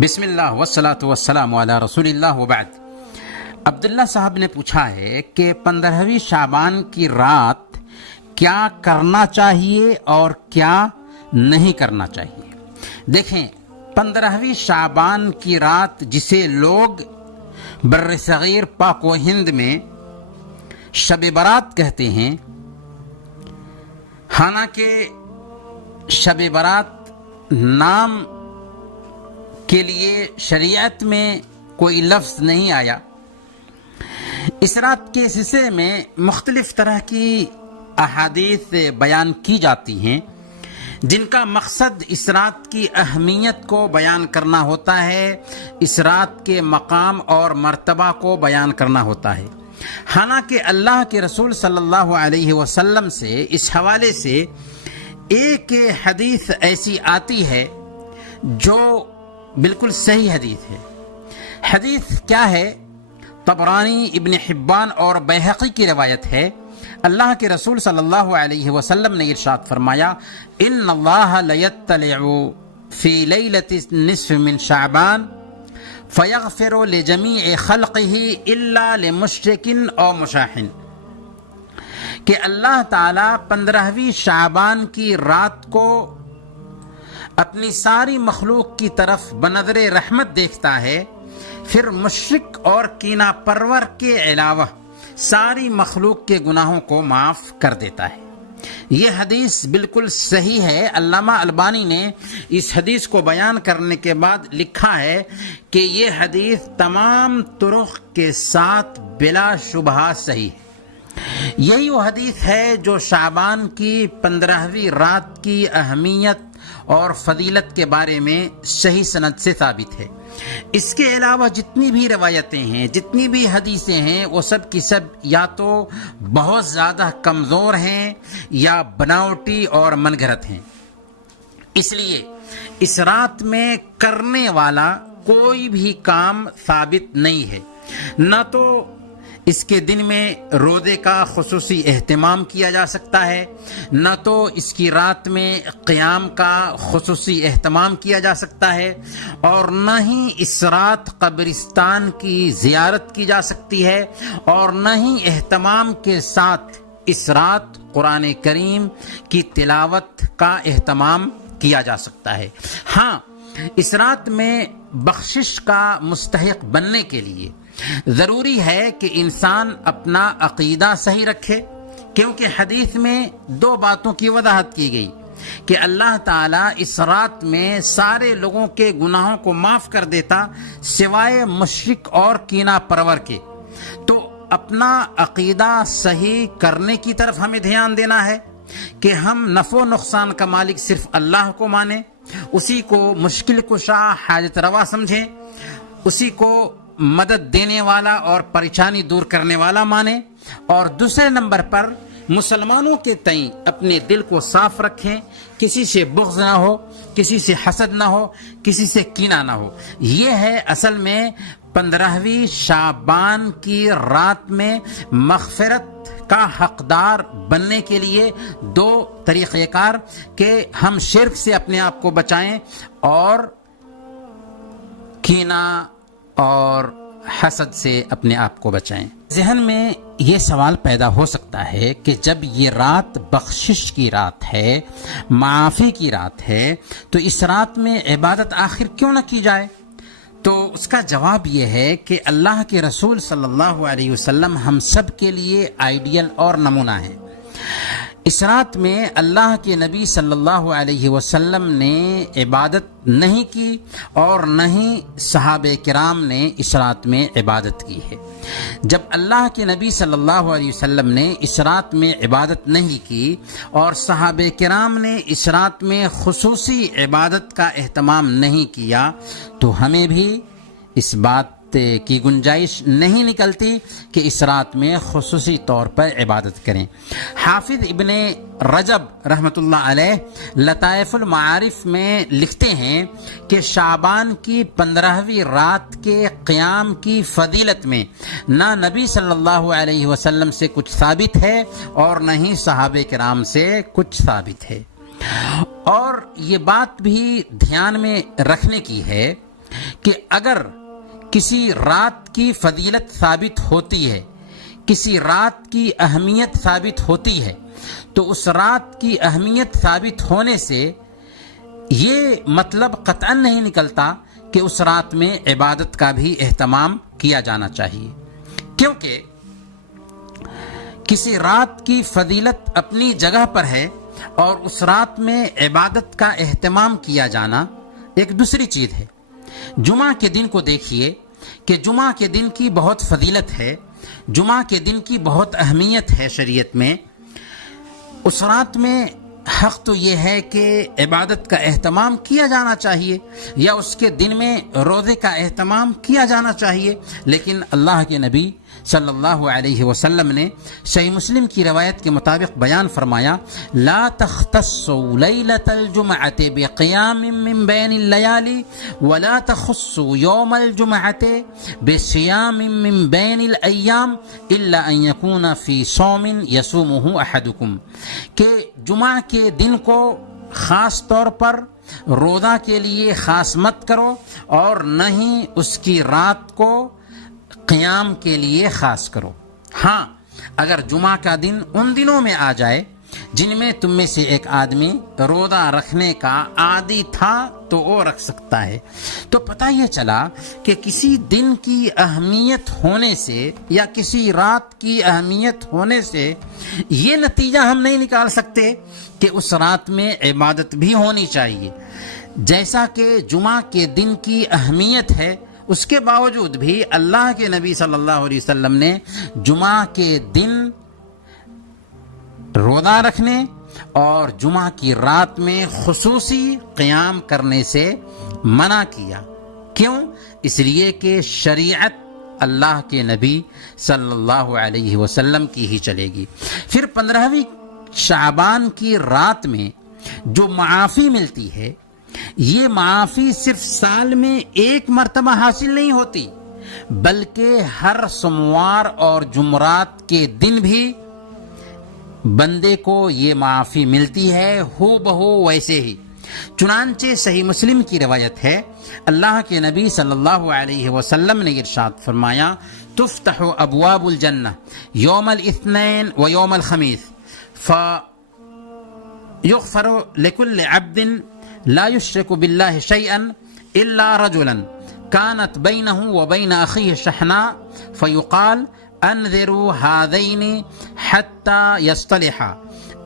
بسم اللہ والصلاۃ والسلام علی رسول اللہ وبعد۔ عبداللہ صاحب نے پوچھا ہے کہ 15ویں شعبان کی رات کیا کرنا چاہیے اور کیا نہیں کرنا چاہیے۔ دیکھیں، 15ویں شعبان کی رات جسے لوگ بر صغیر پاک و ہند میں شب برات کہتے ہیں، حالانکہ شب برات نام کے لیے شریعت میں کوئی لفظ نہیں آیا۔ اس رات کے حصے میں مختلف طرح کی احادیث بیان کی جاتی ہیں جن کا مقصد اس رات کی اہمیت کو بیان کرنا ہوتا ہے، اس رات کے مقام اور مرتبہ کو بیان کرنا ہوتا ہے۔ حالانکہ اللہ کے رسول صلی اللہ علیہ وسلم سے اس حوالے سے ایک حدیث ایسی آتی ہے جو بالکل صحیح حدیث ہے۔ حدیث کیا ہے؟ طبرانی، ابن حبان اور بیہقی کی روایت ہے۔ اللہ کے رسول صلی اللہ علیہ وسلم نے ارشاد فرمایا، ان اللہ لیطلع فی لیلۃ النصف من شعبان فیغفر لجمیع خلقہ الا لمشرک او مشاحن، کہ اللہ تعالی 15ویں شعبان کی رات کو اپنی ساری مخلوق کی طرف بنظر رحمت دیکھتا ہے، پھر مشرک اور کینہ پرور کے علاوہ ساری مخلوق کے گناہوں کو معاف کر دیتا ہے۔ یہ حدیث بالکل صحیح ہے۔ علامہ البانی نے اس حدیث کو بیان کرنے کے بعد لکھا ہے کہ یہ حدیث تمام طرق کے ساتھ بلا شبہ صحیح ہے۔ یہی وہ حدیث ہے جو شعبان کی 15ویں رات کی اہمیت اور فضیلت کے بارے میں صحیح سند سے ثابت ہے۔ اس کے علاوہ جتنی بھی روایتیں ہیں، جتنی بھی حدیثیں ہیں، وہ سب کی سب یا تو بہت زیادہ کمزور ہیں یا بناوٹی اور من گھڑت ہیں۔ اس لیے اس رات میں کرنے والا کوئی بھی کام ثابت نہیں ہے۔ نہ تو اس کے دن میں روزے کا خصوصی اہتمام کیا جا سکتا ہے، نہ تو اس کی رات میں قیام کا خصوصی اہتمام کیا جا سکتا ہے، اور نہ ہی اس رات قبرستان کی زیارت کی جا سکتی ہے، اور نہ ہی اہتمام کے ساتھ اس رات قرآن کریم کی تلاوت کا اہتمام کیا جا سکتا ہے۔ ہاں، اس رات میں بخشش کا مستحق بننے کے لیے ضروری ہے کہ انسان اپنا عقیدہ صحیح رکھے، کیونکہ حدیث میں 2 باتوں کی وضاحت کی گئی کہ اللہ تعالیٰ اس رات میں سارے لوگوں کے گناہوں کو معاف کر دیتا سوائے مشرک اور کینہ پرور کے۔ تو اپنا عقیدہ صحیح کرنے کی طرف ہمیں دھیان دینا ہے کہ ہم نفع و نقصان کا مالک صرف اللہ کو مانیں، اسی کو مشکل کشا حاجت روا سمجھیں، اسی کو مدد دینے والا اور پریشانی دور کرنے والا مانیں، اور دوسرے نمبر پر مسلمانوں کے تئیں اپنے دل کو صاف رکھیں، کسی سے بغض نہ ہو، کسی سے حسد نہ ہو، کسی سے کینہ نہ ہو۔ یہ ہے اصل میں 15ویں شعبان کی رات میں مغفرت کا حقدار بننے کے لیے 2 طریقہ کار کہ ہم شرک سے اپنے آپ کو بچائیں اور کینہ اور حسد سے اپنے آپ کو بچائیں۔ ذہن میں یہ سوال پیدا ہو سکتا ہے کہ جب یہ رات بخشش کی رات ہے، معافی کی رات ہے، تو اس رات میں عبادت آخر کیوں نہ کی جائے؟ تو اس کا جواب یہ ہے کہ اللہ کے رسول صلی اللہ علیہ وسلم ہم سب کے لیے آئیڈیل اور نمونہ ہیں۔ اس رات میں اللہ کے نبی صلی اللہ علیہ وسلم نے عبادت نہیں کی اور نہ ہی صحابہ کرام نے اس رات میں عبادت کی ہے۔ جب اللہ کے نبی صلی اللہ علیہ وسلم نے اس رات میں عبادت نہیں کی اور صحابہ کرام نے اس رات میں خصوصی عبادت کا اہتمام نہیں کیا، تو ہمیں بھی اس بات کی گنجائش نہیں نکلتی کہ اس رات میں خصوصی طور پر عبادت کریں۔ حافظ ابن رجب رحمۃ اللہ علیہ لطائف المعارف میں لکھتے ہیں کہ شعبان کی 15ویں رات کے قیام کی فضیلت میں نہ نبی صلی اللہ علیہ وسلم سے کچھ ثابت ہے اور نہ ہی صحابہ کرام سے کچھ ثابت ہے۔ اور یہ بات بھی دھیان میں رکھنے کی ہے کہ اگر کسی رات کی فضیلت ثابت ہوتی ہے، کسی رات کی اہمیت ثابت ہوتی ہے، تو اس رات کی اہمیت ثابت ہونے سے یہ مطلب قطعاً نہیں نکلتا کہ اس رات میں عبادت کا بھی اہتمام کیا جانا چاہیے، کیونکہ کسی رات کی فضیلت اپنی جگہ پر ہے اور اس رات میں عبادت کا اہتمام کیا جانا ایک دوسری چیز ہے۔ جمعہ کے دن کو دیکھیے کہ جمعہ کے دن کی بہت فضیلت ہے، جمعہ کے دن کی بہت اہمیت ہے شریعت میں۔ اس رات میں حق تو یہ ہے کہ عبادت کا اہتمام کیا جانا چاہیے یا اس کے دن میں روزے کا اہتمام کیا جانا چاہیے، لیکن اللہ کے نبی صلی اللہ علیہ وسلم نے صحیح مسلم کی روایت کے مطابق بیان فرمایا، لا تختصوا لیلۃ الجمعۃ بقیام من بین اللیالی ولا تخصوا یوم الجمعۃ بصیام من بین الایام الا ان یکون فی صوم یصومہ احدکم، کہ جمعہ کے دن کو خاص طور پر روزہ کے لیے خاص مت کرو اور نہ ہی اس کی رات کو قیام کے لیے خاص کرو۔ ہاں، اگر جمعہ کا دن ان دنوں میں آ جائے جن میں تم میں سے ایک آدمی روزہ رکھنے کا عادی تھا تو وہ رکھ سکتا ہے۔ تو پتہ یہ چلا کہ کسی دن کی اہمیت ہونے سے یا کسی رات کی اہمیت ہونے سے یہ نتیجہ ہم نہیں نکال سکتے کہ اس رات میں عبادت بھی ہونی چاہیے۔ جیسا کہ جمعہ کے دن کی اہمیت ہے، اس کے باوجود بھی اللہ کے نبی صلی اللہ علیہ وسلم نے جمعہ کے دن روزہ رکھنے اور جمعہ کی رات میں خصوصی قیام کرنے سے منع کیا۔ کیوں؟ اس لیے کہ شریعت اللہ کے نبی صلی اللہ علیہ وسلم کی ہی چلے گی۔ پھر 15ویں شعبان کی رات میں جو معافی ملتی ہے، یہ معافی صرف سال میں ایک مرتبہ حاصل نہیں ہوتی، بلکہ ہر سوموار اور جمعرات کے دن بھی بندے کو یہ معافی ملتی ہے، ہو بہو ویسے ہی۔ چنانچہ صحیح مسلم کی روایت ہے، اللہ کے نبی صلی اللہ علیہ وسلم نے ارشاد فرمایا، تفتح ابواب الجنہ یوم الاثنین و یوم الخمیس فیغفر لکل عبد لا يشرك بالله شيئا إلا رجلا كانت بينه وبين أخيه شحناء فيقال أنذروا هذين حتى يصطلحا،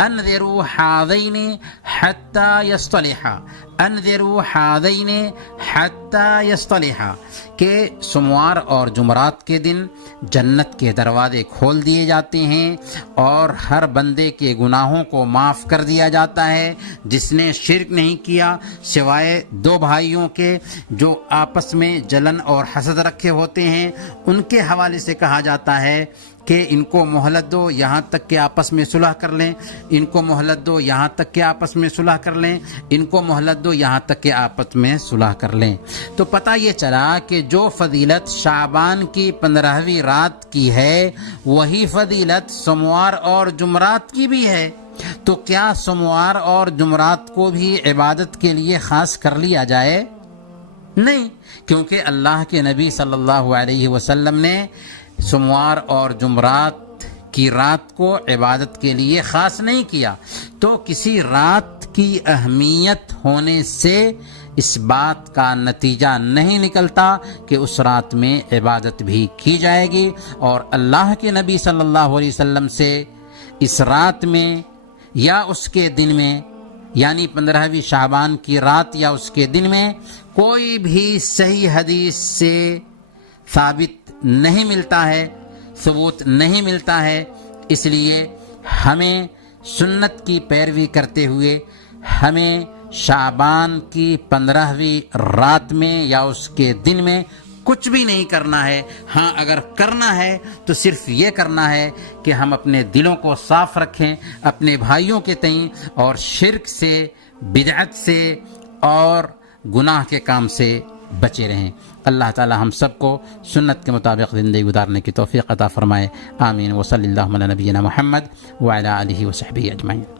انذروا هذين حتى يصطلحا، انذروا هذين حتى يصطلحا، کہ سوموار اور جمعرات کے دن جنت کے دروازے کھول دیے جاتے ہیں اور ہر بندے کے گناہوں کو معاف کر دیا جاتا ہے جس نے شرک نہیں کیا، سوائے دو بھائیوں کے جو آپس میں جلن اور حسد رکھے ہوتے ہیں۔ ان کے حوالے سے کہا جاتا ہے کہ ان کو مہلت دو یہاں تک کہ آپس میں صلح کر لیں، ان کو مہلت دو یہاں تک کہ آپس میں صلح کر لیں، ان کو مہلت دو یہاں تک کہ آپس میں صلح کر لیں۔ تو پتہ یہ چلا کہ جو فضیلت شعبان کی 15ویں رات کی ہے، وہی فضیلت سوموار اور جمعرات کی بھی ہے۔ تو کیا سوموار اور جمعرات کو بھی عبادت کے لیے خاص کر لیا جائے؟ نہیں، کیونکہ اللہ کے نبی صلی اللہ علیہ وسلم نے سوموار اور جمعرات کی رات کو عبادت کے لیے خاص نہیں کیا۔ تو کسی رات کی اہمیت ہونے سے اس بات کا نتیجہ نہیں نکلتا کہ اس رات میں عبادت بھی کی جائے گی، اور اللہ کے نبی صلی اللہ علیہ وسلم سے اس رات میں یا اس کے دن میں، یعنی 15ویں شعبان کی رات یا اس کے دن میں کوئی بھی صحیح حدیث سے ثابت نہیں ملتا ہے، ثبوت نہیں ملتا ہے۔ اس لیے ہمیں سنت کی پیروی کرتے ہوئے ہمیں شعبان کی 15ویں رات میں یا اس کے دن میں کچھ بھی نہیں کرنا ہے۔ ہاں، اگر کرنا ہے تو صرف یہ کرنا ہے کہ ہم اپنے دلوں کو صاف رکھیں اپنے بھائیوں کے تئیں، اور شرک سے، بدعت سے اور گناہ کے کام سے بچے رہیں۔ اللہ تعالی ہم سب کو سنت کے مطابق زندگی گزارنے کی توفیق عطا فرمائے۔ آمین۔ وصلی اللہ علی نبینا محمد وعلی آلہ وصحبہ اجمعین۔